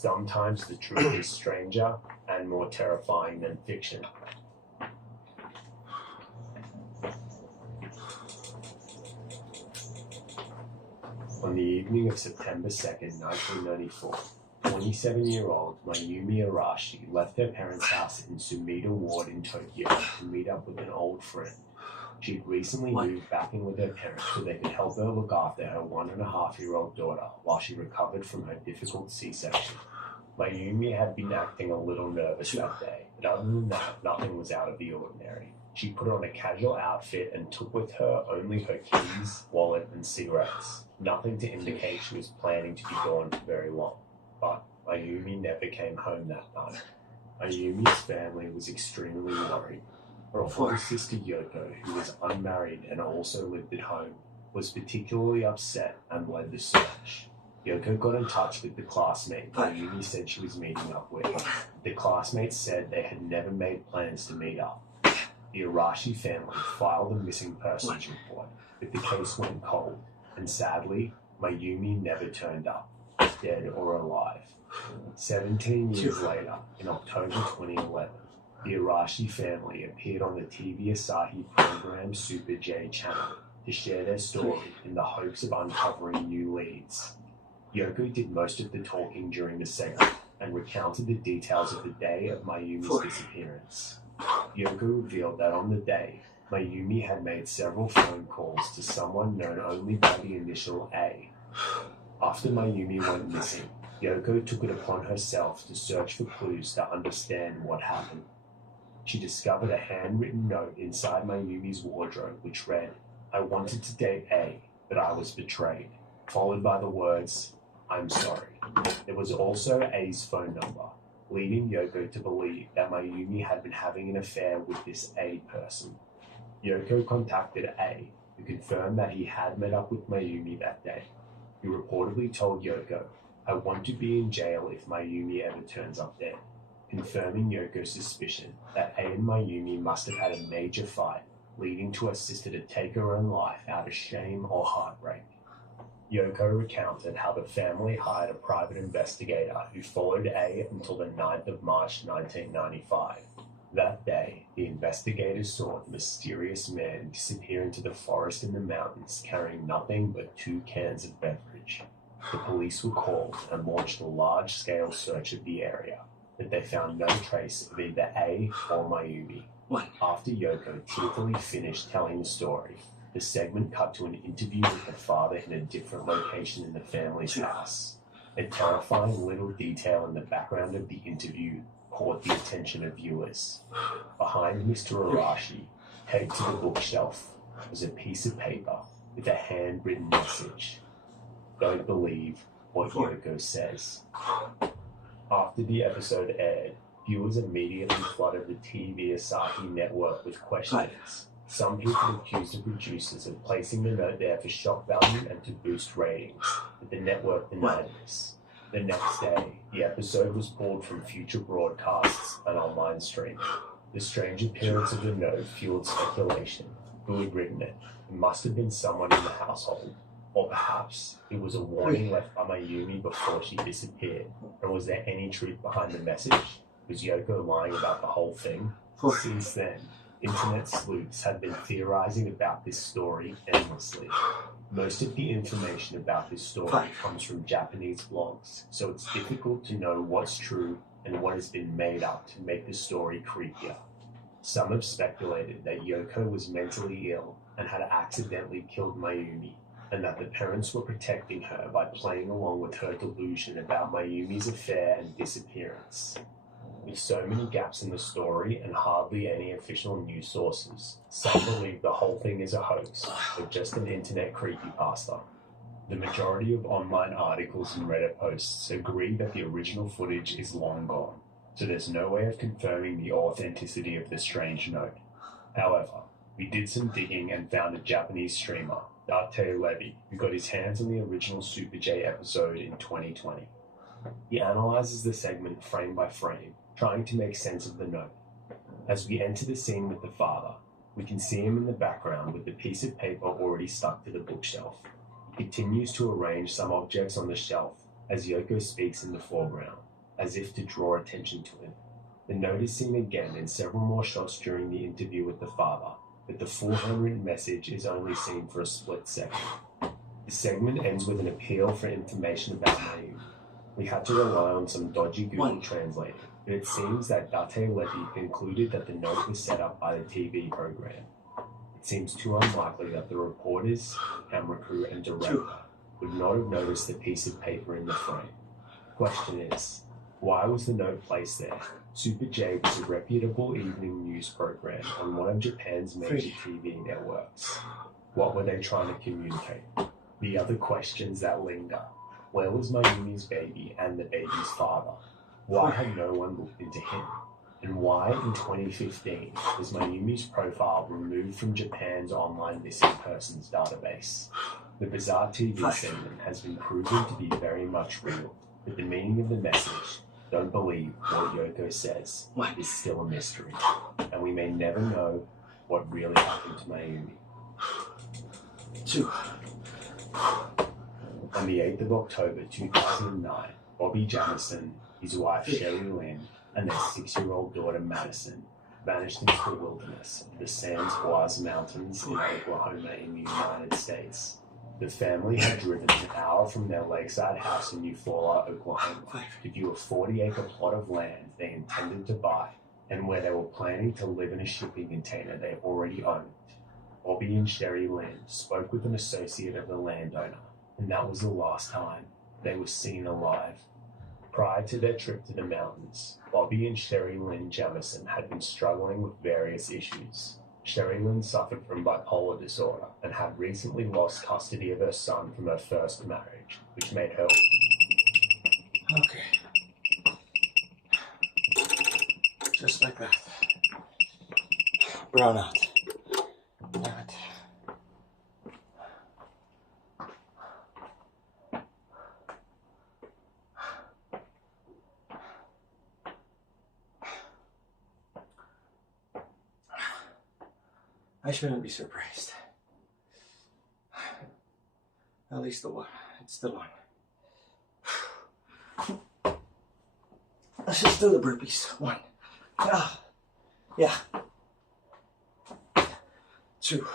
Sometimes the truth is stranger and more terrifying than fiction. On the evening of September 2nd, 1994, 27-year-old Mayumi Arashi left her parents' house in Sumida Ward in Tokyo to meet up with an old friend. She had recently moved back in with her parents so they could help her look after her 1.5-year-old daughter while she recovered from her difficult C-section. Mayumi had been acting a little nervous that day, but other than that, nothing was out of the ordinary. She put on a casual outfit and took with her only her keys, wallet, and cigarettes. Nothing to indicate she was planning to be gone for very long. But Mayumi never came home that night. Mayumi's family was extremely worried. Her older sister Yoko, who was unmarried and also lived at home, was particularly upset and led the search. Yoko got in touch with the classmate Mayumi said she was meeting up with. The classmates said they had never made plans to meet up. The Arashi family filed a missing persons report, but the case went cold, and sadly, Mayumi never turned up, dead or alive. 17 years later, in October 2011, the Arashi family appeared on the TV Asahi program Super J channel to share their story in the hopes of uncovering new leads. Yoko did most of the talking during the segment and recounted the details of the day of Mayumi's disappearance. Yoko revealed that on the day, Mayumi had made several phone calls to someone known only by the initial A. After Mayumi went missing, Yoko took it upon herself to search for clues to understand what happened. She discovered a handwritten note inside Mayumi's wardrobe which read, "I wanted to date A, but I was betrayed," followed by the words, "I'm sorry." There was also A's phone number, leading Yoko to believe that Mayumi had been having an affair with this A person. Yoko contacted A, who confirmed that he had met up with Mayumi that day. He reportedly told Yoko, "I want to be in jail if Mayumi ever turns up dead," confirming Yoko's suspicion that A and Mayumi must have had a major fight, leading to her sister to take her own life out of shame or heartbreak. Yoko recounted how the family hired a private investigator who followed A until the 9th of March 1995. That day, the investigators saw a mysterious man disappear into the forest in the mountains carrying nothing but 2 cans of beverage. The police were called and launched a large-scale search of the area, but they found no trace of either A or Mayumi. After Yoko tearfully finished telling the story, the segment cut to an interview with her father in a different location in the family's house. A terrifying little detail in the background of the interview caught the attention of viewers. Behind Mr. Arashi, taped to the bookshelf, was a piece of paper with a handwritten message. "Don't believe what Yoko says." After the episode aired, viewers immediately flooded the TV Asahi network with questions. Some people accused the producers of placing the note there for shock value and to boost ratings, but the network denied this. The next day, the episode was pulled from future broadcasts and online streaming. The strange appearance of the note fueled speculation. Who had written it? It must have been someone in the household. Or perhaps it was a warning left by Mayumi before she disappeared. And was there any truth behind the message? Was Yoko lying about the whole thing? Since then, internet sleuths have been theorizing about this story endlessly. Most of the information about this story comes from Japanese blogs, so it's difficult to know what's true and what has been made up to make the story creepier. Some have speculated that Yoko was mentally ill and had accidentally killed Mayumi, and that the parents were protecting her by playing along with her delusion about Mayumi's affair and disappearance. With so many gaps in the story and hardly any official news sources, some believe the whole thing is a hoax or just an internet creepypasta. The majority of online articles and Reddit posts agree that the original footage is long gone, so there's no way of confirming the authenticity of the strange note. However, we did some digging and found a Japanese streamer, Date Levy, who got his hands on the original Super J episode in 2020. He analyzes the segment frame by frame, trying to make sense of the note. As we enter the scene with the father, we can see him in the background with the piece of paper already stuck to the bookshelf. He continues to arrange some objects on the shelf, as Yoko speaks in the foreground, as if to draw attention to him. The note is seen again in several more shots during the interview with the father, but the full handwritten message is only seen for a split second. The segment ends with an appeal for information about Mayumi. We had to rely on some dodgy Google translating, but it seems that Date Levy concluded that the note was set up by the TV program. It seems too unlikely that the reporters, camera crew, and director would not have noticed the piece of paper in the frame. The question is, why was the note placed there? Super J was a reputable evening news program on one of Japan's major TV networks. What were they trying to communicate? The other questions that linger. Where was Mayumi's baby and the baby's father? Why had no one looked into him? And why, in 2015, was Mayumi's profile removed from Japan's online missing persons database? The bizarre TV segment has been proven to be very much real, but the meaning of the message, don't believe what Yoko says, is still a mystery, and we may never know what really happened to Mayumi. 2. On the 8th of October 2009, Bobby Jamison, his wife Sherry Lynn, and their 6-year-old daughter Madison vanished into the wilderness of the Sans Bois Mountains in Oklahoma in the United States. The family had driven an hour from their lakeside house in Eufaula, Oklahoma, to view a 40-acre plot of land they intended to buy and where they were planning to live in a shipping container they already owned. Bobby and Sherry Lynn spoke with an associate of the landowner, and that was the last time they were seen alive. Prior to their trip to the mountains, Bobby and Sherry Lynn Jamison had been struggling with various issues. Sherry Lynn suffered from bipolar disorder and had recently lost custody of her son from her first marriage, which made her... Okay. Just like that. Brown out. Damn it. I shouldn't be surprised. At least it's still on. Let's just do the burpees. 1. Yeah. 2.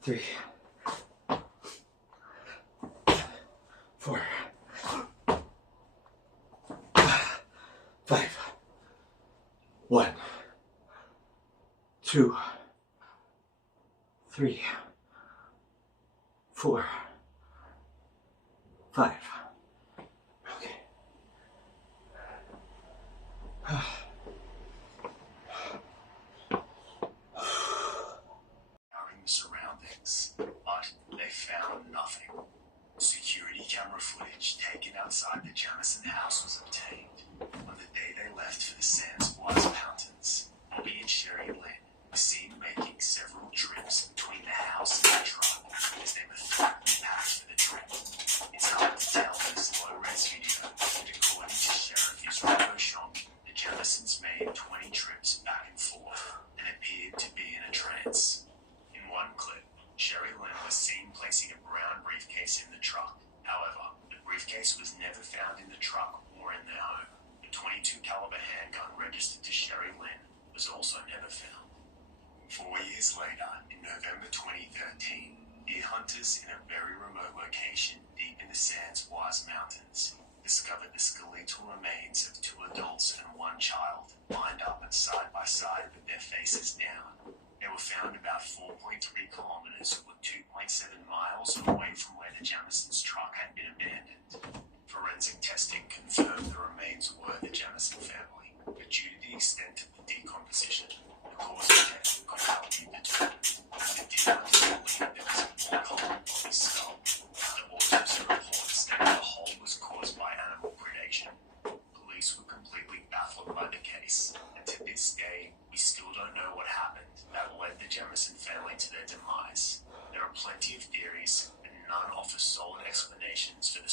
3. 4. 5. 1. 2, 3, 4, 5. Okay. The surroundings, but they found nothing. Security camera footage taken outside the Jamison house was obtained. On the day they left for the Sans Bois Mountains, Bobby and Sherry Lynn were seen making several trips between the house and the truck as they methodically packed for the trip. It's hard to tell in this low-res video, but according to Sheriff Israel Shonk, the Jamisons made 20 trips back and forth and appeared to be in a trance. In one clip, Sherry Lynn was seen placing a brown briefcase in the truck. However, the briefcase was never found in the truck or in their home. The .22 caliber handgun registered to Sherry Lynn was also never found. 4 years later, in November 2013, deer hunters in a very remote location deep in the Sans Bois Mountains discovered the skeletal remains of 2 adults and 1 child lined up and side by side with their faces down. They were found about 4.3 kilometers or 2.7 miles away from where the Jamisons' truck had been abandoned. Forensic testing confirmed the remains were the Jamison family, but due to the extent of the decomposition, the cause of death could not be determined. The deer hunters believed there was a bullet hole on the skull. The autopsy report stated the hole was caused by animal predation. Police were completely baffled by the case, and to this day, we still don't know what happened that led the Jamison family to their demise. There are plenty of theories, but none offer solid explanations for the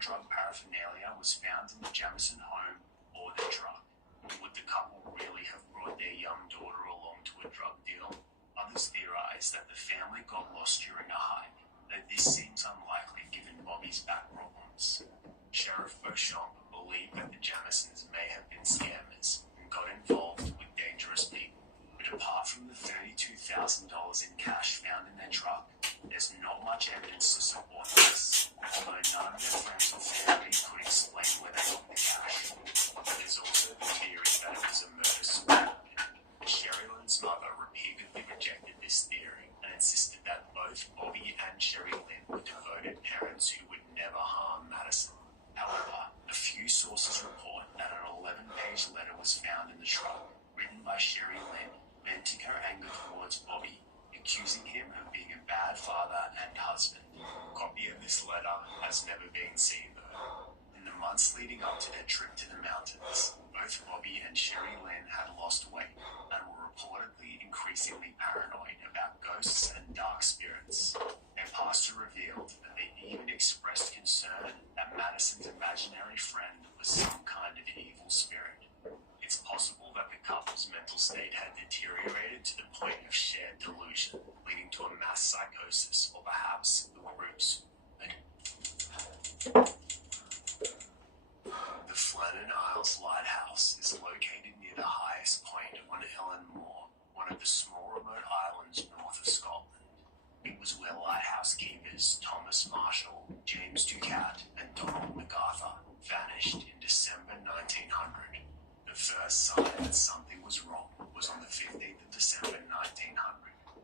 drug paraphernalia was found in the Jamison home or the truck. Would the couple really have brought their young daughter along to a drug deal? Others theorize that the family got lost during a hike, though this seems unlikely given Bobby's back problems. Sheriff Beauchamp believed that the Jamisons may have been scammers and got involved with dangerous people. But apart from the $32,000 in cash found in their truck, there's not much evidence to support this, although none of their friends or family could explain where they got the cash. There's also the theory that it was a murder suicide. Sherry Lynn's mother repeatedly rejected this theory and insisted that both Bobby and Sherry Lynn were devoted parents who would never harm Madison. However, a few sources report that an 11-page letter was found in the truck, written by Sherry Lynn, venting her anger towards Bobby, accusing him of being a bad father and husband. A copy of this letter has never been seen, though. In the months leading up to their trip to the mountains, both Bobby and Sherry Lynn had lost weight and were reportedly increasingly paranoid about ghosts and dark spirits. Their pastor revealed that they even expressed concern that Madison's imaginary friend was some kind of evil spirit. It's possible that the couple's mental state had deteriorated to the point of shared delusion, leading to a mass psychosis, or perhaps the group's. The Flannan Isles Lighthouse is located near the highest point on Ellen Moor, one of the small remote islands north of Scotland. It was where lighthouse keepers Thomas Marshall, James Ducat, and Donald MacArthur vanished in December 1900. The first sign that something was wrong was on the 15th of December 1900,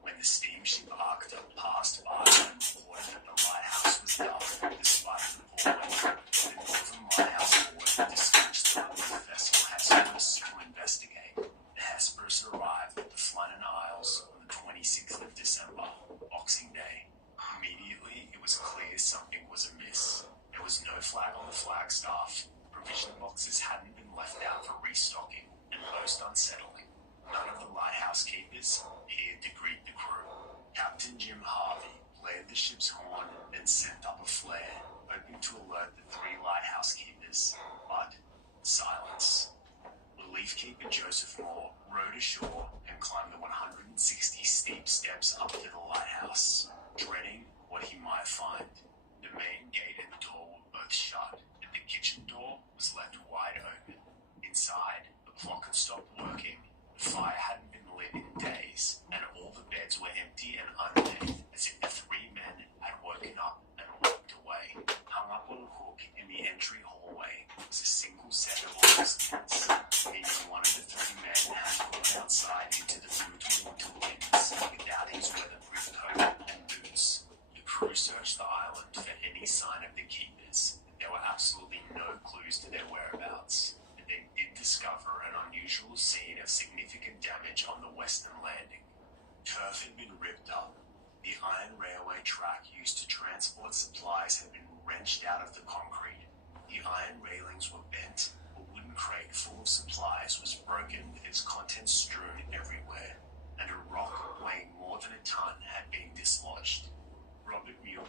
when the steamship Arctic passed by and reported that the lighthouse was dark despite the poor weather. The Northern Lighthouse Board dispatched the vessel Hesperus to investigate. The Hesperus arrived at the Flannan Isles on the 26th of December, Boxing Day. Immediately, it was clear something was amiss. There was no flag on the flagstaff. Provision boxes hadn't been left out for restocking, and most unsettling, none of the lighthouse keepers appeared to greet the crew. Captain Jim Harvey blared the ship's horn, then sent up a flare, hoping to alert the three lighthouse keepers, but silence. Relief keeper Joseph Moore rowed ashore and climbed the 160 steep steps up to the lighthouse, dreading what he might find. The main gate and the door were both shut, and the kitchen door was left wide open. Inside, the clock had stopped working, the fire hadn't been lit in days, and all the beds were empty and unmade, as if the three men had woken up and walked away. Hung up on a hook in the entry hallway was a single set of oilskins, meaning one of the three men had gone outside into the brutal winter winds without his weatherproof coat and boots. The crew searched the island for any sign of the keepers. There were absolutely no clues to their whereabouts. They did discover an unusual scene of significant damage on the western landing. Turf had been ripped up. The iron railway track used to transport supplies had been wrenched out of the concrete. The iron railings were bent. A wooden crate full of supplies was broken with its contents strewn everywhere, and a rock weighing more than a ton had been dislodged. Robert Mule.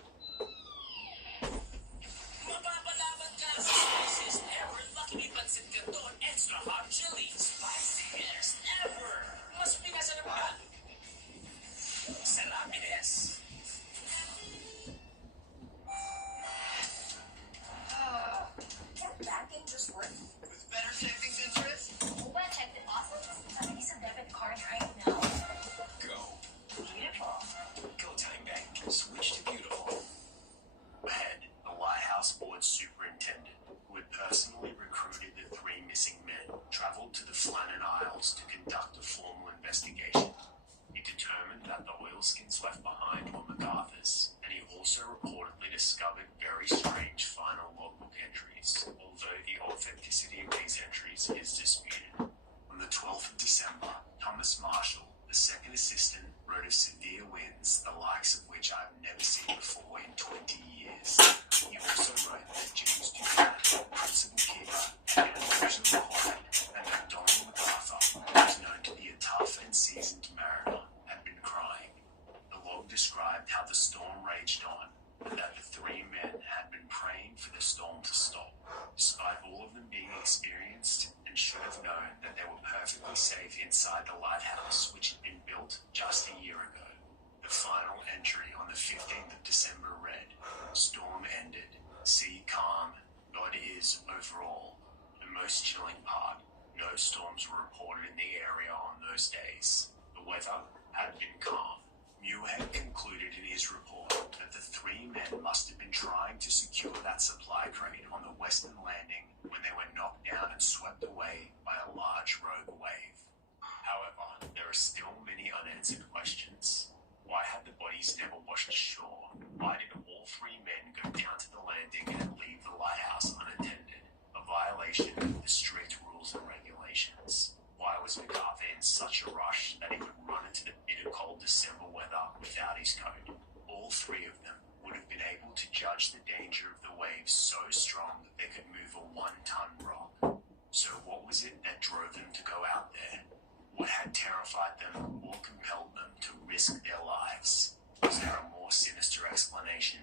Extra hot chili, spiciest ever. Mas bigas na naman. Salamis. Can't banking just work? With better savings interest? Well, check the offer. I use a debit card right now. Go. Beautiful. Go Time Bank. Switch to beautiful. Ahead, the Lighthouse Board superintendent, who had personally recruited the three missing men, traveled to the Flannan Isles to conduct a formal investigation. He determined that the oilskins left behind were MacArthur's, and he also reportedly discovered very strange final logbook entries, although the authenticity of these entries is disputed. On the 12th of December, Thomas Marshall, the second assistant, wrote of severe winds, the likes of which I've never seen before in 20 years. He also wrote that James Ducat, the principal keeper, had been unusually quiet, and that Donald MacArthur, who was known to be a tough and seasoned mariner, had been crying. The log described how the storm raged on, that the three men had been praying for the storm to stop, despite all of them being experienced and should have known that they were perfectly safe inside the lighthouse, which had been built just a year ago. The final entry on the 15th of December read, "Storm ended, sea calm, God is overall." The most chilling part, no storms were reported in the area on those days. The weather had been calm. Mew had concluded in his report that the three men must have been trying to secure that supply crate on the western landing when they were knocked down and swept away by a large rogue wave. However, there are still many unanswered questions. Why had the bodies never washed ashore? Why did all three men go down to the landing and leave the lighthouse unattended? A violation of the strict rules and regulations. Why was MacArthur in such a rush that he would run into the bitter cold December weather without his coat? All three of them would have been able to judge the danger of the waves so strong that they could move a 1-ton rock. So what was it that drove them to go out there? What had terrified them or compelled them to risk their lives? Was there a more sinister explanation?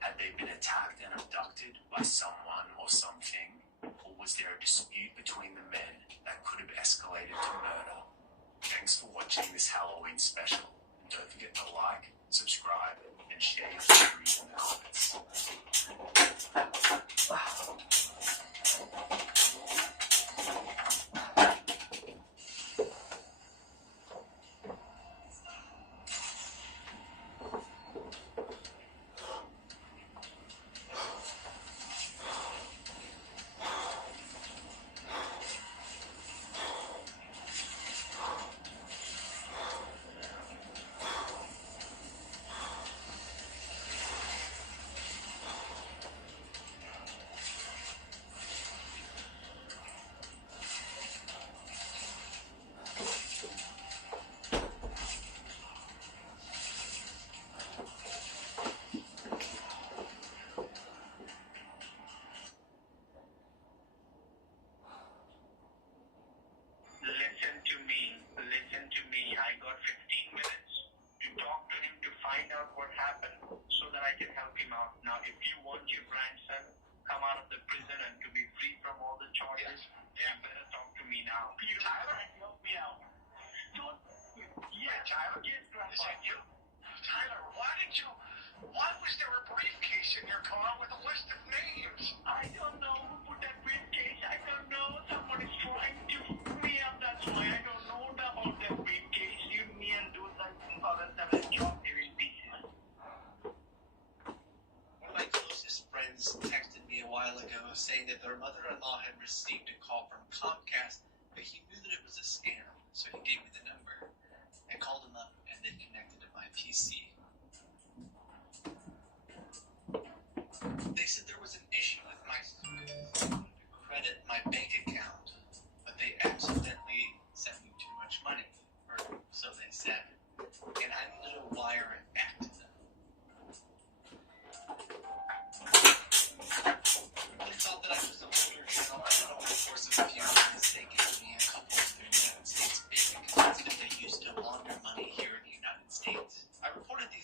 Had they been attacked and abducted by someone or something? Or was there a dispute between the men that could have escalated to murder? Thanks for watching this Halloween special. And don't forget to like, subscribe, and share your theories in the comments. Listen to me. I got 15 minutes to talk to him to find out what happened so that I can help him out. Now, if you want your grandson come out of the prison and to be free from all the charges, you better talk to me now. Tyler, help me out. Tyler, yes, Grandpa. Is that you? Tyler, why was there a briefcase in your car with a list of names? I don't know who put that briefcase. I don't know. Someone is trying to hook me up. That's why I don't know about that briefcase. You near do like others have a job giving pieces. One of my closest friends texted me a while ago saying that their mother-in-law had received a call from Comcast, but he knew that it was a scam, so he gave me the number. I called him up and they connected to my PC. They said there was an issue with my credit my bank account, but they accidentally sent me too much money, or so they said, and I needed to wire it back to them. They thought that I was a lawyer, so over the course of a few months, they gave me a couple of their United States bank accounts that they used to launder money here in the United States. I reported the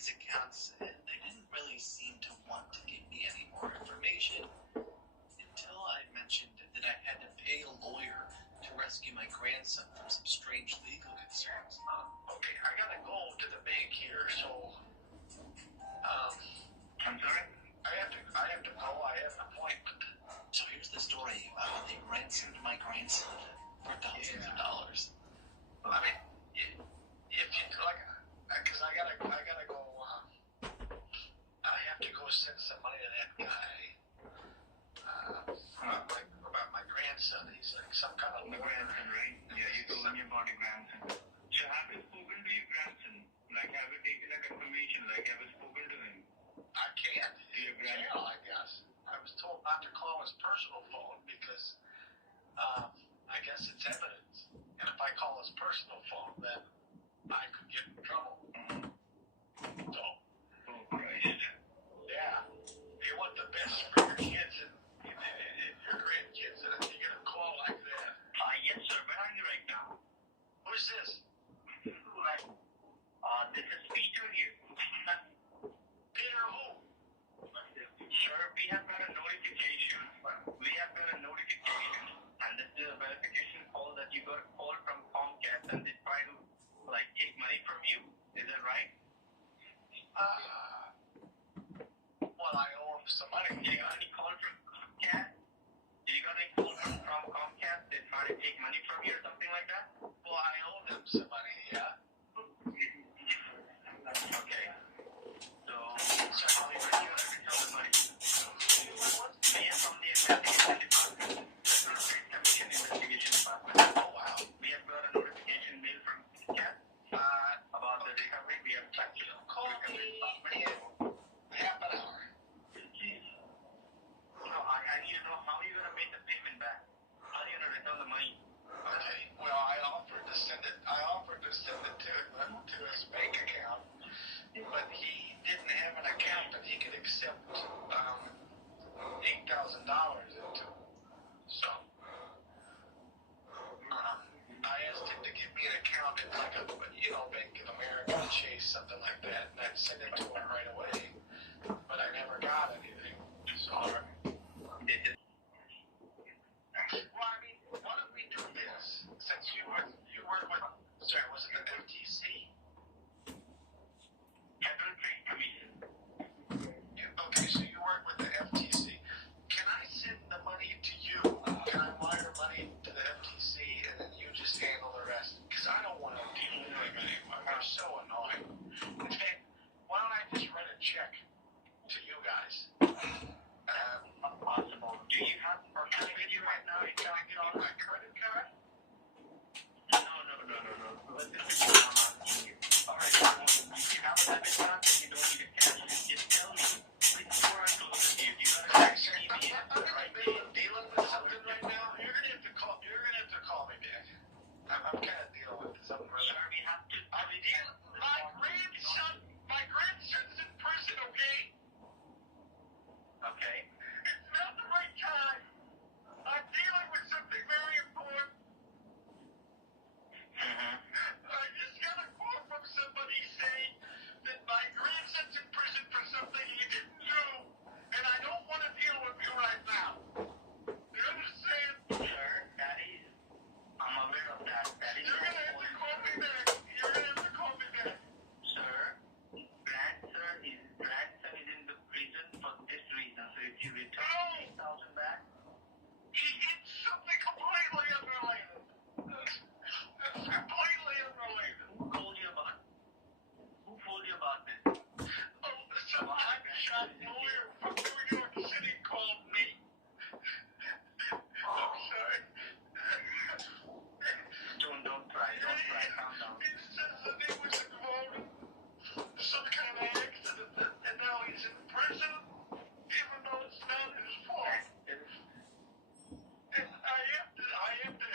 Well, I owe him some money. Did you got any call from Comcast? Did you got any call from Comcast? They try to take money from you or something like that? Well, I owe them some money, yeah. Okay. So how are you going to return the money? We are from the investigation department. Corporate Commission Investigation Department. Oh, wow. We have got a notification mail from Comcast about the recovery. We have checked it. Call me in half an hour. No, I need to know how you're going to make the payment back. How are you going to return the money? Okay. Well, I offered to send it to his bank account, but he didn't have an account that he could accept $8,000 into. So I asked him to give me an account in like a Bank of America, Chase, something like that, and I'd send it to him right away. But I never got anything. So. Well, I mean, why don't we do this? Since you work with, sorry, was it the FTC? Federal Trade Commission. Okay, so you work with the FTC. Can I send the money to you? Can I wire money to the FTC and then you just handle the rest? Because I don't want to deal with them anymore. They're so annoying. In fact, why don't I just write a check to you guys? Possible. Do you have, or can I give you right now? Can I give you my credit card? No. All right. If you have a debit card, then you don't need a cash. Just tell me before I close the deal. You got to see me I'm dealing with something right now. You're gonna have to call me back. I'm kind of dealing with something right Sir, now. we have to. My grandson's in prison, okay? Okay. It's not the right time. I'm dealing with something very important. I just got a call from somebody saying that my grandson's in prison for something he didn't do, and I don't want to deal with you right now. You understand? Sir, I'm aware of that. That is You're gonna have to call me back. Sir, grandson is in the prison for this reason. So if you return 8,000 back, It's something completely unrelated. It's completely unrelated. who told you about this? Oh, some hotshot lawyer from New York City called me. I'm sorry. Don't cry. Calm down. He says that he was involved in some kind of accident and now he's in prison, even though it's not his fault. And I have to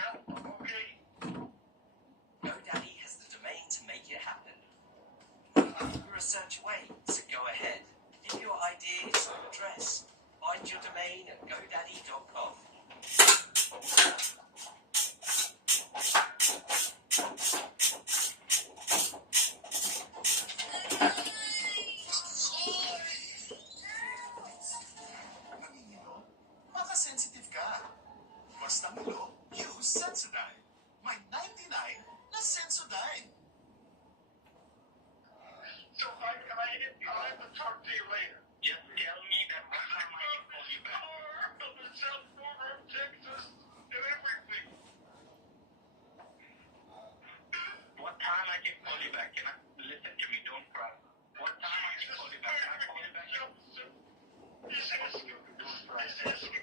help him, okay? GoDaddy has the domain to make it happen. You're a search away, so go ahead. Give your ideas or address. Find your domain at godaddy.com. Nanginginom? Baka sensitive ka. Basta mulo, use Sensodyne. May 99 na Sensodyne. So I have to talk to you later. Just tell me that what time I can call you back. From the south border of Texas and everything. What time I can call you back? Can I listen to me? Don't cry. What time I can call you back? Can I call you back? He's asking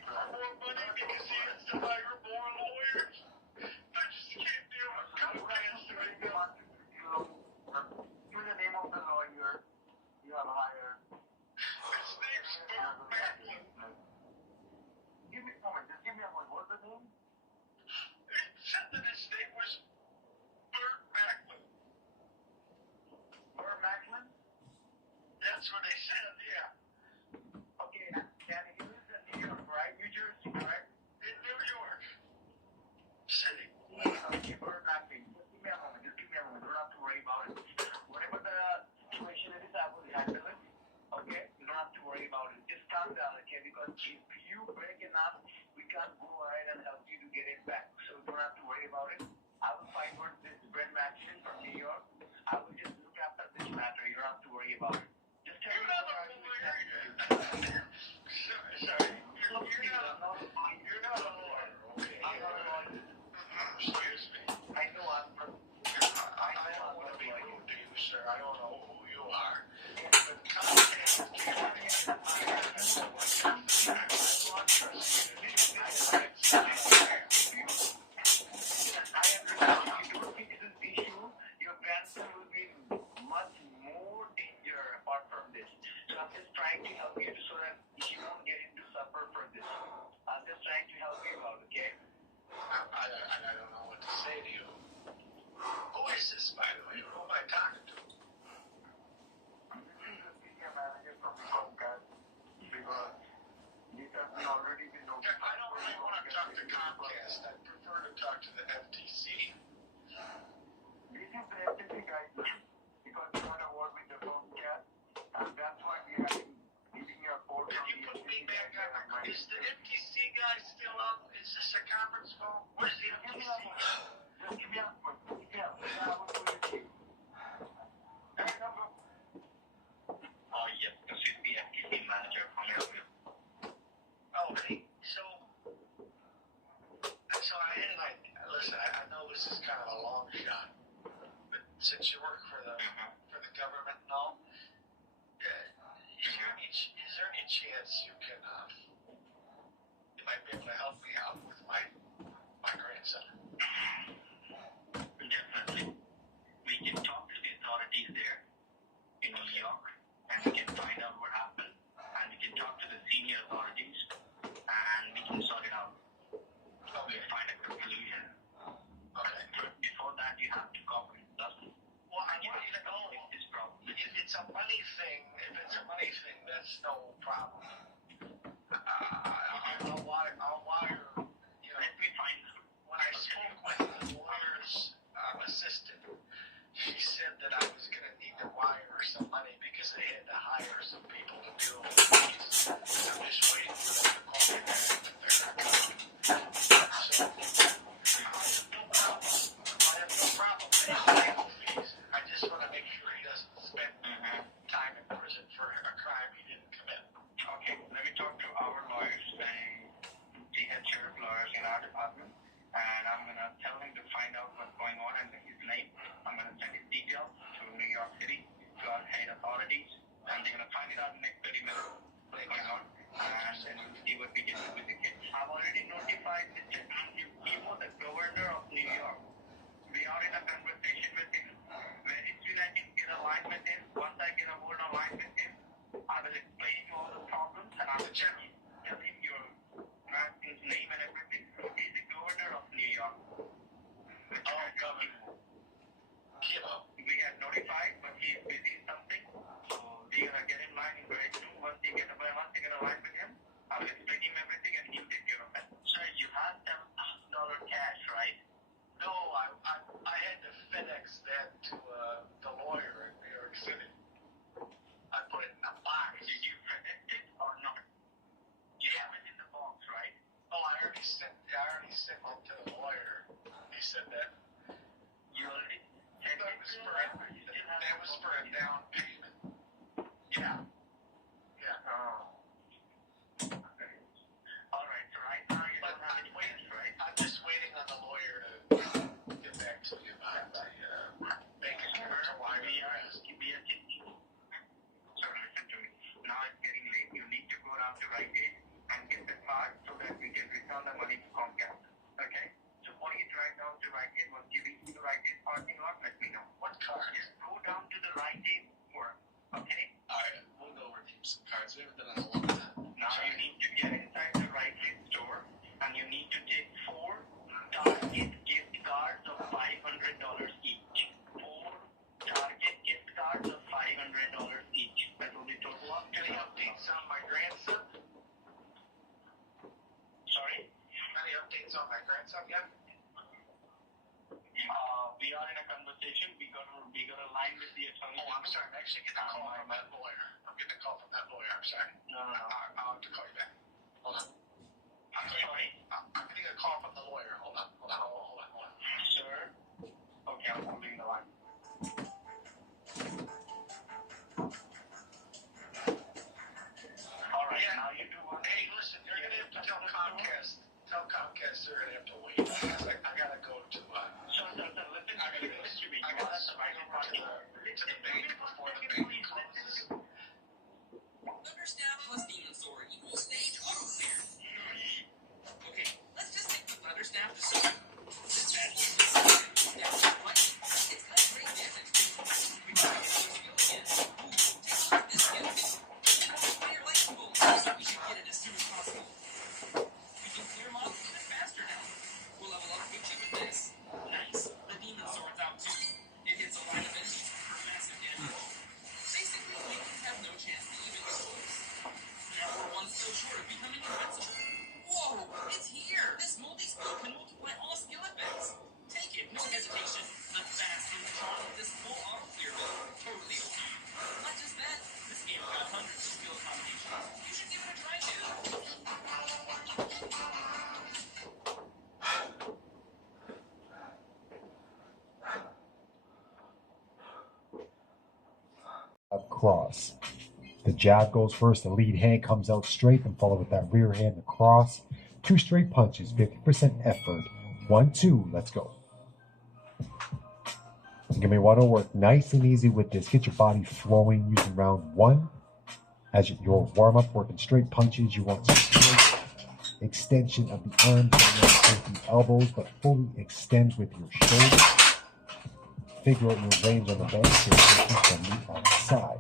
for more money because he has to hire more lawyers. I just can't deal with Comcast right now. Give the name of the lawyer you have hired. His name's Burt Macklin. Give me a moment. Just give me a moment. What's the name? It said that his name was Burt Macklin. Burt Macklin? That's what they said, yeah. Okay, can he lives in New York, right? New Jersey, correct? In New York City. Okay, Burt Macklin. Just give me a moment. Don't have to worry about it. Whatever the situation is, I will handle it. Okay? You don't have to worry about it. Just calm down, okay? Because if you break enough, we can't go ahead and help you to get it back. So don't have to worry about it. I will find out this Brett Maxson from New York. I will just look after this matter. You don't have to worry about it. to help you so that you won't get into suffer for this. I'm just trying to help you out, okay? I don't know what to say to you. Who is this, by the way? Who am I talking to? This is the senior manager from Comcast because this has been already been notified. I don't really want to talk to Comcast. I prefer to talk to the FTC. This is the FTC guidelines because you had a word with the Comcast and that's why we have been giving you a call Can from you the put me FTC. back on? Is the FTC guy still up? Is this a conference call? Where's the Give me FTC? a moment. Just give me a moment. Yeah, I will put it to you. Hey, no problem. Oh, yes, this is the FTC manager from Helpview. Oh, hey, so listen, I know this is kind of a long shot, but since you work for the government and all, is there any chance you can you might be able to help me out with my grandson? Definitely. We can talk to the authorities there in New York and we can find out what happened and we can talk to the senior authorities and we can sort it out. Okay. We'll find a conclusion. Okay. But before that, you have to cooperate with us. Well, I want you to know This problem. if it's a money thing, that's no problem. I'll wire. You know, Let me find out. when I spoke with the lawyer's assistant, she said that I was going to need to wire some money because they had to hire some people to do it. I'm just waiting for them to call me back, but they're not coming. So, I have no problem paying legal fees. I just want to make sure he doesn't spend time in prison for a crime he didn't commit. Okay, let me talk to our lawyers and the head sheriff lawyers in our department, and I'm gonna tell him to find out what's going on and his name. I'm gonna send his details to New York City to our head authorities, and they're gonna find it out in the next 30 minutes what's going on, and then we'll see what we can do with the kids. I've already notified Mr. Andrew Cuomo, the governor of New York. We are in a conversation with him. Very soon I can get a line with him. Once I get a hold of line with him, I will explain you all the problems and I will tell him your grandson's name and everything. He's the governor of New York. Governor. Kimo. We had notified, but he is busy in something. So we're gonna get in line very soon. Once you get a line with him, I will explain him everything and he'll take care of it. Sir, you have $7,000 cash, right? No, I had to FedEx that to the lawyer in New York City. I put it in a box. Did you FedEx it or not? You have it in the box, right? Oh, I already sent it to the lawyer. He said that. You already That was for a down payment. Yeah. Yeah. All right, so right now you don't have any cash, right? I'm just waiting on the lawyer to get back to you about the bank account to wire the rest. So listen to me. Now it's getting late. You need to go down to Rite Aid and get the card so that we can return the money to Comcast. Okay? So why don't you drive down to Rite Aid? Once you reach the Rite Aid parking lot, let me know. What card? Just go down to the Rite Aid store. Okay? Alright, we'll go redeem some cards. We haven't done it in a long time. Now you need to get inside the Rite Aid store and you need to take 4 Target gift cards of $500 each. 4 Target gift cards of $500 each. That will be total of Any updates on my grandson? Sorry? Any updates on my grandson yet? We are in a conversation. We got a line with the attorney. Oh, I'm sorry. I'm actually getting a call from that lawyer. I'm getting a call from that lawyer. I'm sorry. No. I'll have to call you back. Hold on. Sorry? I'm getting a call from the lawyer. Hold on. Sir? Okay, I'm holding the line. All right, now you do one. Hey, listen, you're going to have to tell Comcast. Tell Comcast they're going to have to wait. Because I got to go to... Sir, listen. I got to go to the bank before the bank closes. cross. The jab goes first, the lead hand comes out straight, and follow with that rear hand, the cross. 2 straight punches, 50% effort. 1, 2, let's go. You're going to want to work nice and easy with this. Get your body flowing using round 1. As your warm-up, working straight punches, you want some straight extension of the arms, with the elbows, but fully extend with your shoulders. Figure out your range on the bench so you're from the outside.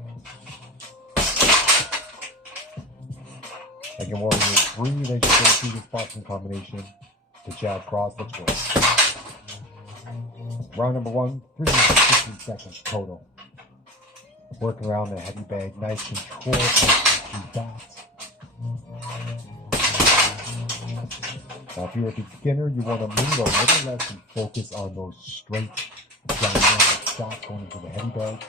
Again, warrior 3, as you go through this boxing combination. The jab cross, let's go. Round number 1, 3 minutes, 15 seconds total. Working around the heavy bag, nice control of the dots. Now, if you're a beginner, you want to move a little less and focus on those straight, dynamic shots going into the heavy bag.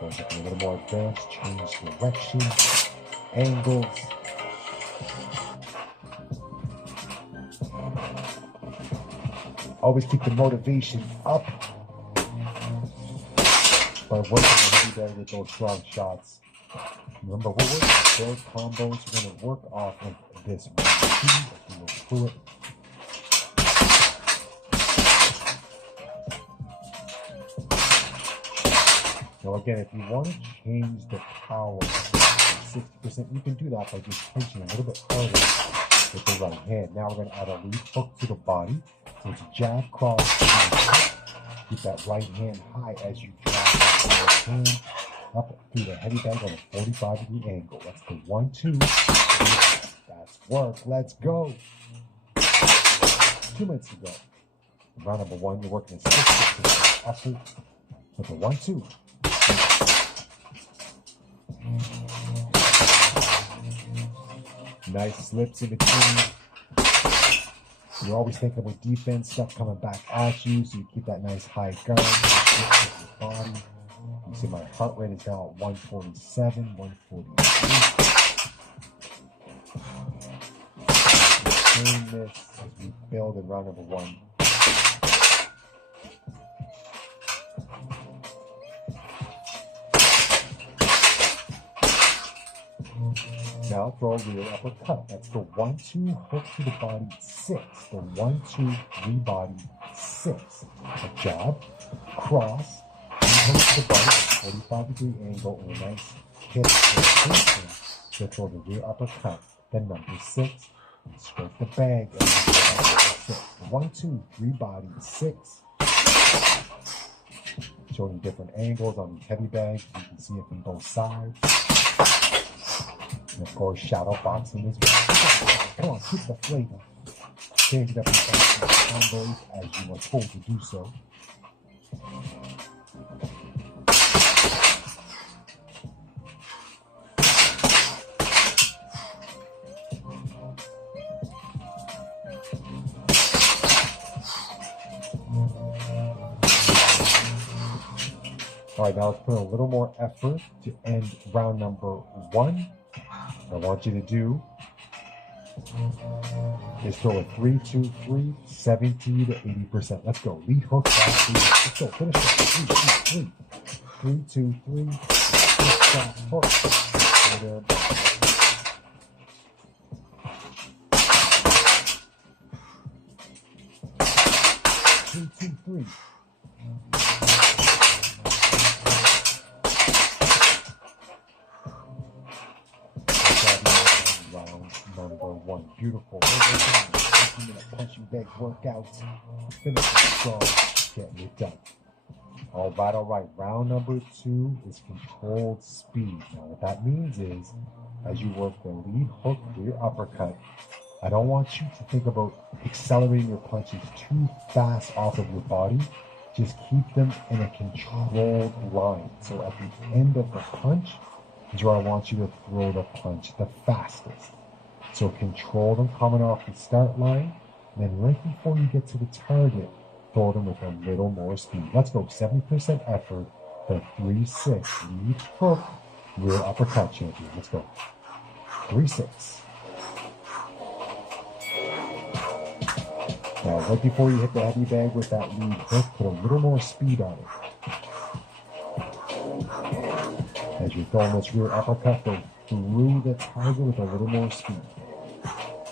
So get a little more advanced, change direction, angles. Always keep the motivation up by working the heavy bag with those strong shots. Remember, we're working with those combos. We're going to work off of this routine as we go through it. Now again, if you want to change the power to 60%, you can do that by just punching a little bit harder with the right hand. Now we're going to add a lead hook to the body. So it's a jab, cross, keep that right hand high as you drive that left hand up through the heavy bag on a 45-degree angle. That's the 1, 2. That's work. Let's go. 2 minutes to go. Round number 1, you're working a 60% effort with the 1, 2. Nice slips in between. You're always thinking about defense, stuff coming back at you, so you keep that nice high guard with your body. You see my heart rate is now at 147, 143. Maintain this as we build in round number 1. Now throw a rear uppercut. That's the 1, 2, hook to the body, 6. The 1, 2, 3 body, 6. A jab, cross, and hook to the body, 45-degree angle, and a nice hit to throw the rear uppercut. Then number 6, scrape the bag, and 6. 1, 2, 3 body, 6. Showing different angles on these heavy bags. You can see it from both sides. And of course, shadow boxing as well. Come on, keep the flavor. Change it up in combos as you are told to do so. All right, now let's put a little more effort to end round number 1. What I want you to do is throw a 3, 2, 3, 70 to 80%. Let's go. Lead hook, back, lead. Let's go. Finish it. 3, 2, 3. 3, 2, 3. Stop, hook. 3, 2, 3. Number 1, beautiful. 15-minute punching bag workout. Finish it strong, getting it done. All right. Round number 2 is controlled speed. Now, what that means is, as you work the lead hook to your uppercut, I don't want you to think about accelerating your punches too fast off of your body. Just keep them in a controlled line. So at the end of the punch is where I want you to throw the punch the fastest. So control them coming off the start line, and then right before you get to the target, throw them with a little more speed. Let's go, 70% effort, the 3, 6, lead hook, rear uppercut champion. Let's go, 3, 6. Now, right before you hit the heavy bag with that lead hook, put a little more speed on it. As you're throwing this rear uppercut, go through the tiger with a little more speed.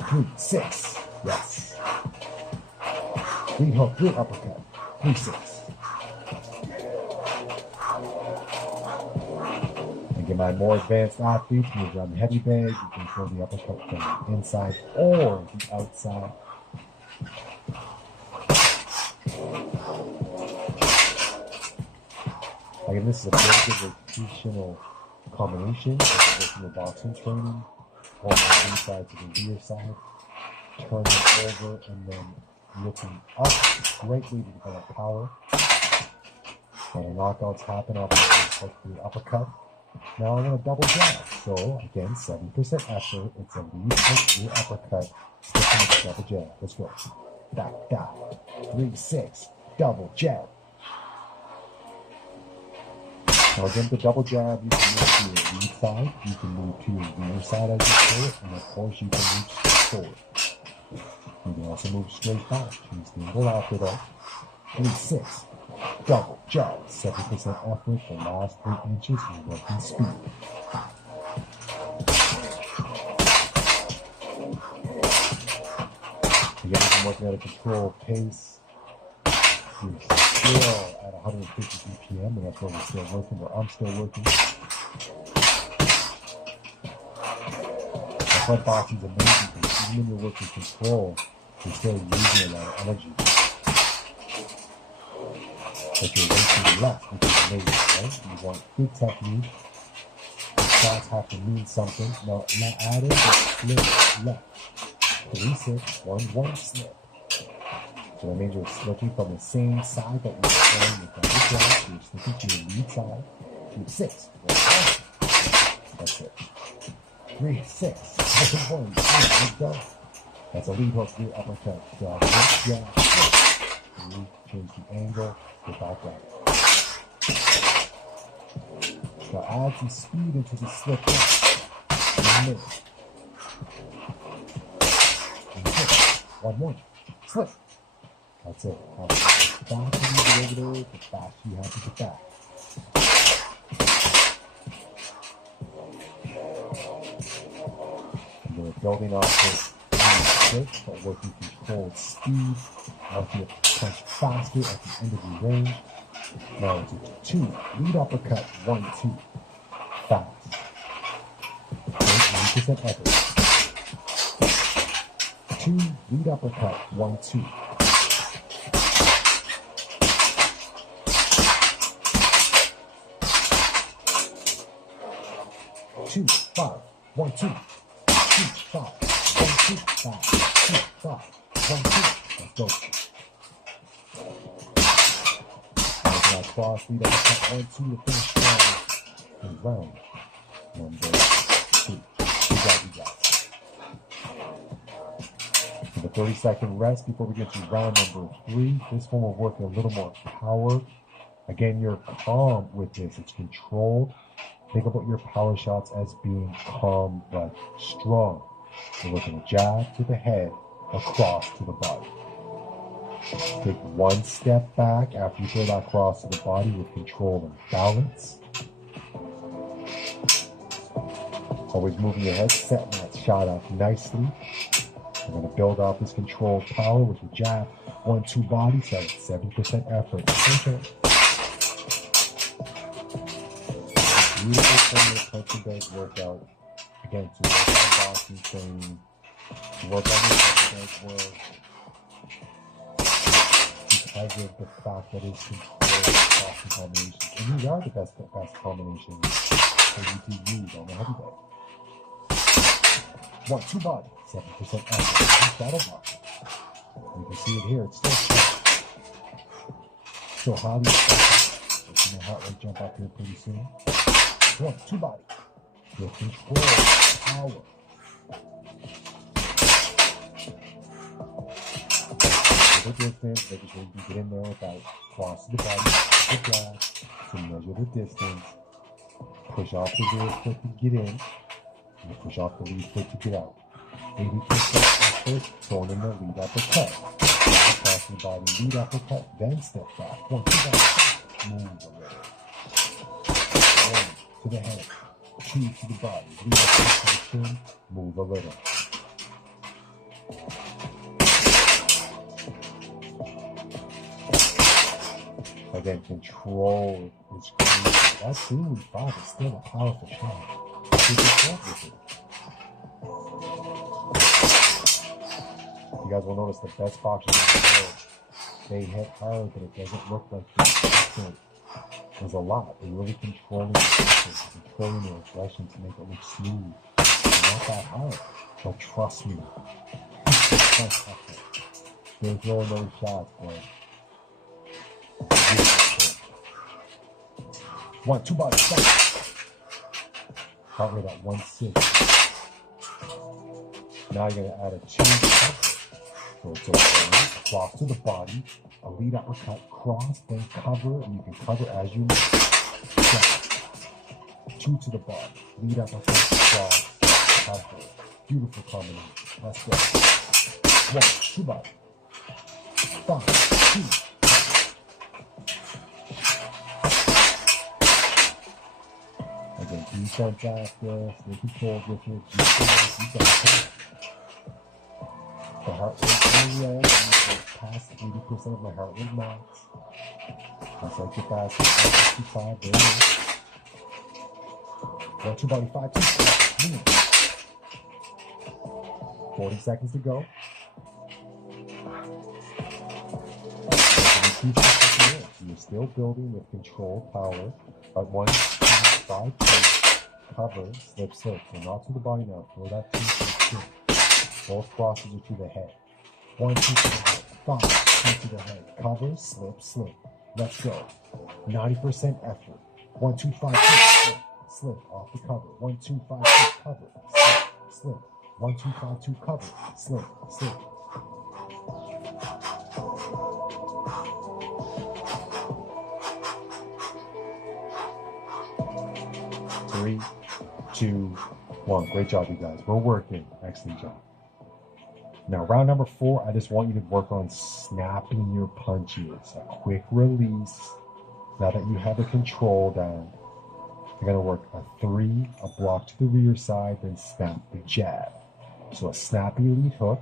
3, 6. Yes. Lead hook, rear uppercut. 3, 6. And get my more advanced athletes, when you're driving heavy bag, you can throw the uppercut from the inside or the outside. Again, this is a very good rotational combination of working with boxing training, going from the inside to the rear side, turning over, and then looking up. Great way to develop power. When the knockouts happen, I'll be the uppercut. Now I'm going to double jab. So again, 7% effort. It's a lead hook, rear uppercut, sticking with the double jab. Let's go. Back, down. 3, 6. Double jab. Now again, the double jab, you can move to your lead side, you can move to your rear side as you throw it, and of course you can move straight forward. You can also move straight back. Choose the angle after that. 3, 6. Double jab. 7% effort. The last 3 inches, you're working speed. Again, I'm working at a controlled pace. You're still at 150 BPM, and that's where we're still working, where I'm still working. Front boxing is amazing because even when you're working control, you're still using a lot of energy. But you're working left, which is amazing, right? You want good technique. The shots have to mean something. Now, not added, but flip left. 3, 6, 1, 1, slip. So that means you're slipping from the same side that you're throwing with double jab. So you're slipping to your lead side. 3, 6, 1, 1. That's it. 3, 6, 1, 1. Go. That's a lead hook, rear uppercut. Jab, jab, flip. Change the angle, get back right. Now add some speed into the slip left. In the middle. 1, 1. Slip. That's it. How fast you get over there, the fast you have to get back. And we're building off this quick, but working controlled speed. Now you punch faster at the end of your range. Now it's a 2. Lead uppercut. 1, 2. Fast. 1% effort. 2. Lead uppercut. 1, 2. 2, 5, 1, 2, 2, 5, 1, 2, 5, 2, 5, 1, 2. Let's go. Now cross, lead uppercut, 1, 2 to finish strong. And round number 2. Good job, you guys. For the 30-second rest before we get to round number 3. This one we're working a little more power. Again, you're calm with this. It's controlled. Think about your power shots as being calm but strong. You're working a jab to the head, across to the body. Take 1 step back after you throw that cross to the body with control and balance. Always moving your head, setting that shot up nicely. We're going to build off this controlled power with the jab. 1, 2 body, so 7% effort. Okay. Beautiful formula punching bag workout. Again, to work on boxing training, to work on your punching bag work. Because of the fact that it's controlled boxing combinations. And these are the best combinations for you to use on the heavy bag. 1, 2 body, 7% effort. Shadow boxing. You can see it here, it's still highly effective. You'll see my heart rate jump up here pretty soon. 1, 2 body. With control, power. The distance, making sure you can get in there without crossing the body. Good job. To measure the distance. Push off the rear foot to get in. And push off the lead foot to get out. 80% effort, throwing in the lead uppercut. Now crossing the body, lead uppercut, then step back. 1, 2 body. Move away. 1, to the head, 2 to the body, lead up to the chin, move a little. Again, control is crazy. That seemingly 5 is still a powerful shot. Keep yourself with it. You guys will notice the best boxers in the world, they hit hard, but it doesn't look like it. There's a lot. They're really controlling the distance, controlling their aggression to make it look smooth. They're not that hard. But trust me. They're throwing those shots, boy. 1, 2 body, stop. Heart rate at 160. Now you're gonna add a 2 cover. So it's a block to the body, a lead uppercut, cross, then cover, and you can cover as you move. 2 to the body, lead uppercut, cross, cover. Beautiful combination. Let's go. 1, 2 body. 5, 2. Again, defense after, stay controlled with it. You got it. The heart rate in the end, past 80% of my heart rate max. That's like the fast 65, there it is. 1, 2 body, 5, 2, minutes. 40 seconds to go. You're still building with control, power. But 1, 2, 5, 2, cover, slip, slip. So not to the body now. Throw that 2 to the chin. Both crosses are to the head. 1, 2 to the head. 5, 2 to the head. Cover, slip, slip. Let's go. 90% effort. 1, 2, 5, 2. Slip, slip off the cover. 1, 2, 5, 2. Cover, slip, slip. 1, 2, 5, 2. Cover, slip, slip. Three, 2, 1. Great job, you guys. We're working. Excellent job. Now, round number 4, I just want you to work on snapping your punches. A quick release. Now that you have the control down, you're going to work a 3, a block to the rear side, then snap the jab. So a snappy lead hook,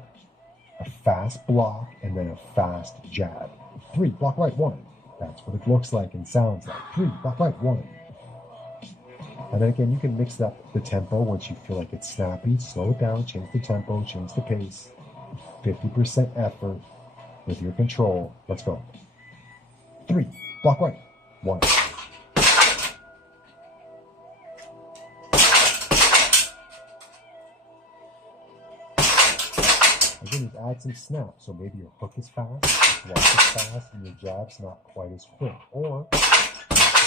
a fast block, and then a fast jab. 3, block right, 1. That's what it looks like and sounds like. 3, block right, 1. And then again, you can mix up the tempo once you feel like it's snappy. Slow it down, change the tempo, change the pace. 50% effort with your control. Let's go. 3, block right, 1. Again, you add some snap. So maybe your hook is fast, your block is fast, and your jab's not quite as quick. Or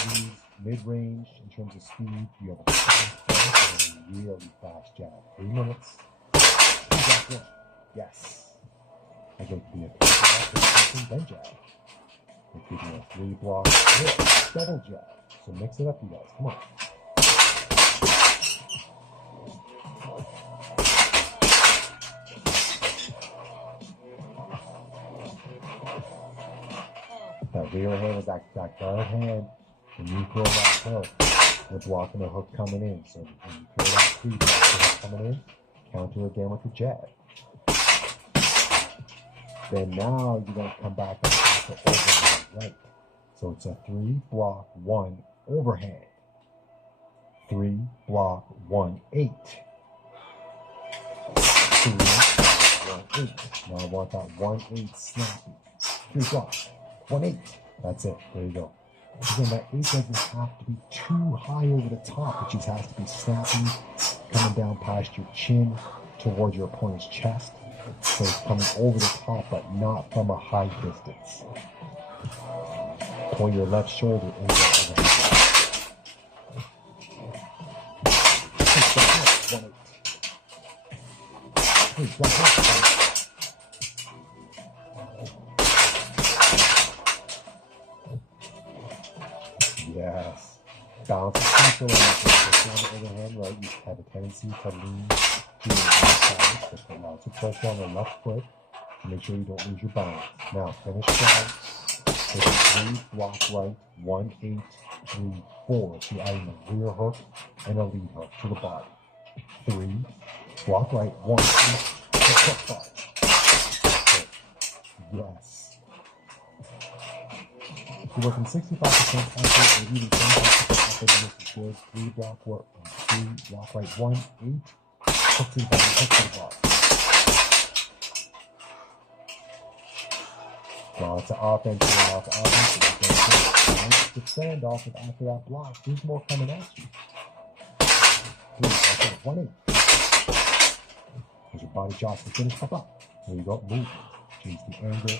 use mid-range in terms of speed. You have a fast jab and a really fast jab. 3 minutes. 2 block 1. Yes. Again, it could be a 3 block, then jab. It could be a 3 block, double jab. So mix it up, you guys. Come on. That rear hand is that guard hand. When you throw that hook, you're blocking the hook coming in. So when you throw that 3 block, the hook coming in, counter again with the jab. Then now you're going to come back and attack the overhand right. So it's a 3 block 1 overhand. 3 block 1 8. 3 block 1 8. Now I want that 1 8 snappy. 3 block 1 8. That's it. There you go. Again, that 8 doesn't have to be too high over the top. It just has to be snappy, coming down past your chin towards your opponent's chest. So it's coming over the top, but not from a high distance. Pull your left shoulder in the overhead. 3 block 1 8. Yes. Balance is crucial when you're on the overhand right. You have a tendency to lean to your left side, but put lots of pressure on the left foot to make sure you don't lose your balance. Now, finish strong. With a 3 block right, 1 8 3 4, so you're adding a rear hook and a lead hook to the body. 3, block right, 1, 2, hook up 5. Yes. You're working 65% effort, or even 25% effort, and this is good. 3 block work, 2, block right, 1, 8, hook to the body, hook to the body. Lots of offense here, lots of offense. Nice defend off of after that block. There's more coming at you. 3, okay, 1, 8. There's your body shots to finish. Pop up. There you go. Move. Change the angle.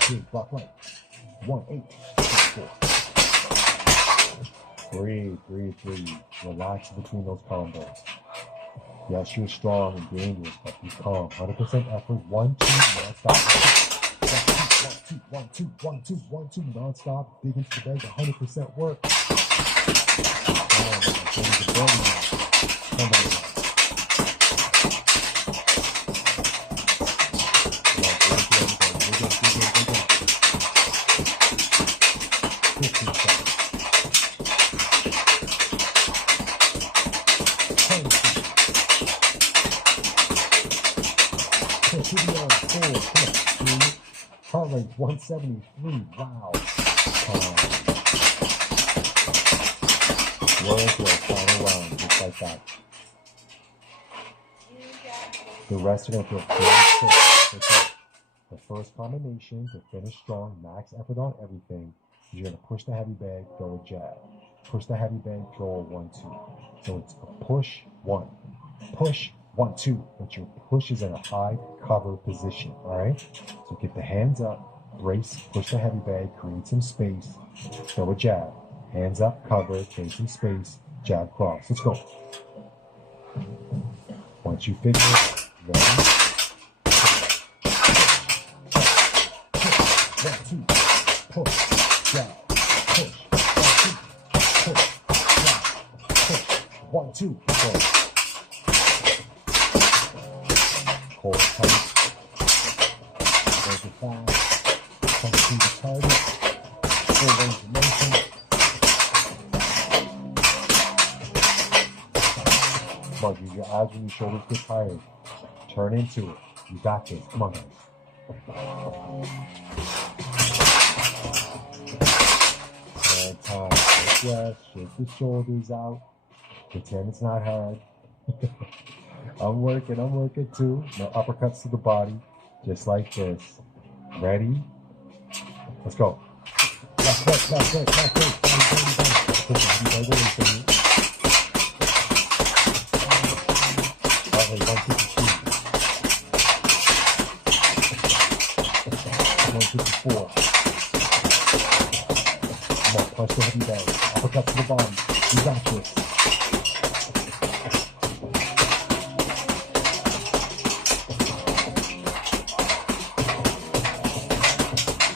3, block right. 1, 8. 4. Breathe. Relax between those combos. Yes, you're strong and dangerous, but be calm. 100% effort. 1, 2, non-stop. 1, 2, 1, 2, 1, 2, non-stop. Dig into the bag. 100% work. Heart rate 173. Wow. Work, final round, just like that. The rest are going to feel very quick. The first combination to finish strong, max effort on everything, is you're going to push the heavy bag, throw a jab. Push the heavy bag, throw a 1, 2. So it's a push, 1. Push, 1, 2. But your push is in a high cover position, all right? So get the hands up, brace, push the heavy bag, create some space, throw a jab. Hands up, cover, create some space, jab, cross. Let's go. Once you figure it, ready? 1, 2, push, jab, push, 1, 2, push, jab, push, 1, 2, go. Hold tight. There's it fast. Come to the target. Full range of motion. Come on, use your abs and your shoulders get tired. Turn into it. You got this. Come on, guys. And time. Take breath. Shake the shoulders out. Pretend it's not hard. I'm working too. No uppercuts to the body. Just like this. Ready? Let's go. Left foot. Heart rate 152. 154. Come on, punch the heavy bag. Uppercut to the body. You got this.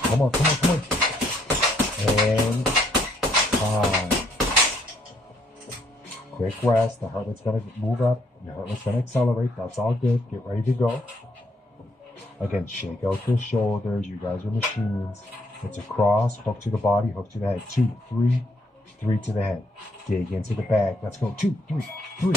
Come on. And time. Quick rest. The heart rate's going to move up. Your heart rate's going to accelerate. That's all good. Get ready to go. Again, shake out the shoulders. You guys are machines. It's a cross. Hook to the body. Hook to the head. 2, 3. 3 to the head. Dig into the bag. Let's go. 2, 3, 3.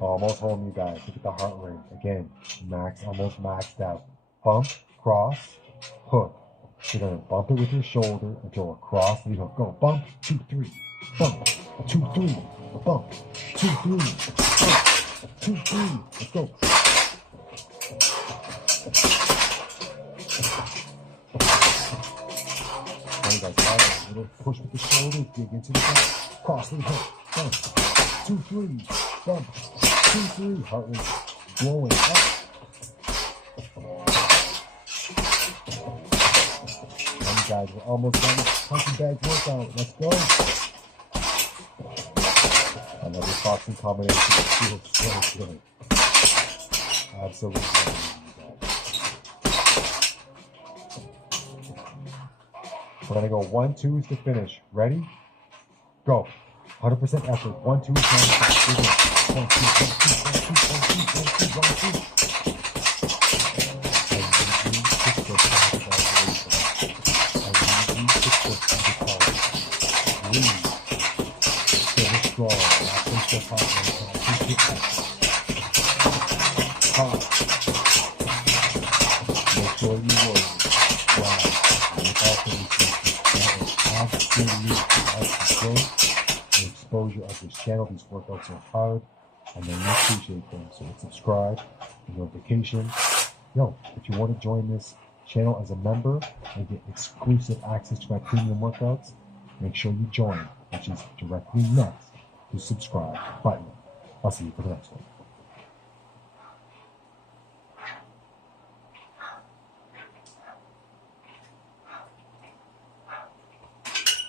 Almost home, you guys. Look at the heart rate. Again, almost maxed out. Bump, cross, hook. You're going to bump it with your shoulder until a cross lead hook. Go. Bump, 2, 3. Bump, 2, 3. Bump, 2, 3. Bump, 2, 3. Let's go. guys. All right, a little push with the shoulder, dig into the back, cross to the hip, bump, 2, 3, bump, 2, 3, heart rate blowing up. And guys, we're almost done with punching bag workout. Let's go. Another boxing combination feels so good. Absolutely amazing, guys. We're gonna go 1, 2s to finish. Ready? Go. 100% effort. 1, 2, 1, 2, 1, 2, 1, 2, 1, 2, 1, 2, 1, 2, 1, 2. Strong. Make sure you work. Wow. Absolutely helps the growth and exposure of this channel. These workouts are hard and they appreciate them. So hit subscribe and notification. Yo, if you want to join this channel as a member and get exclusive access to my premium workouts, make sure you join, which is directly next to subscribe button. I'll see you for the next one.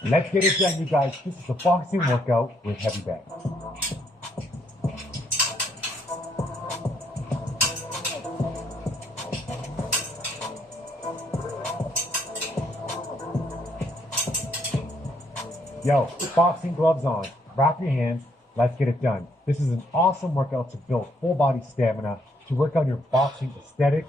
Let's get it done, you guys. This is a boxing workout with heavy bag. Yo, boxing gloves on. Wrap your hands. Let's get it done. This is an awesome workout to build full body stamina, to work on your boxing aesthetic.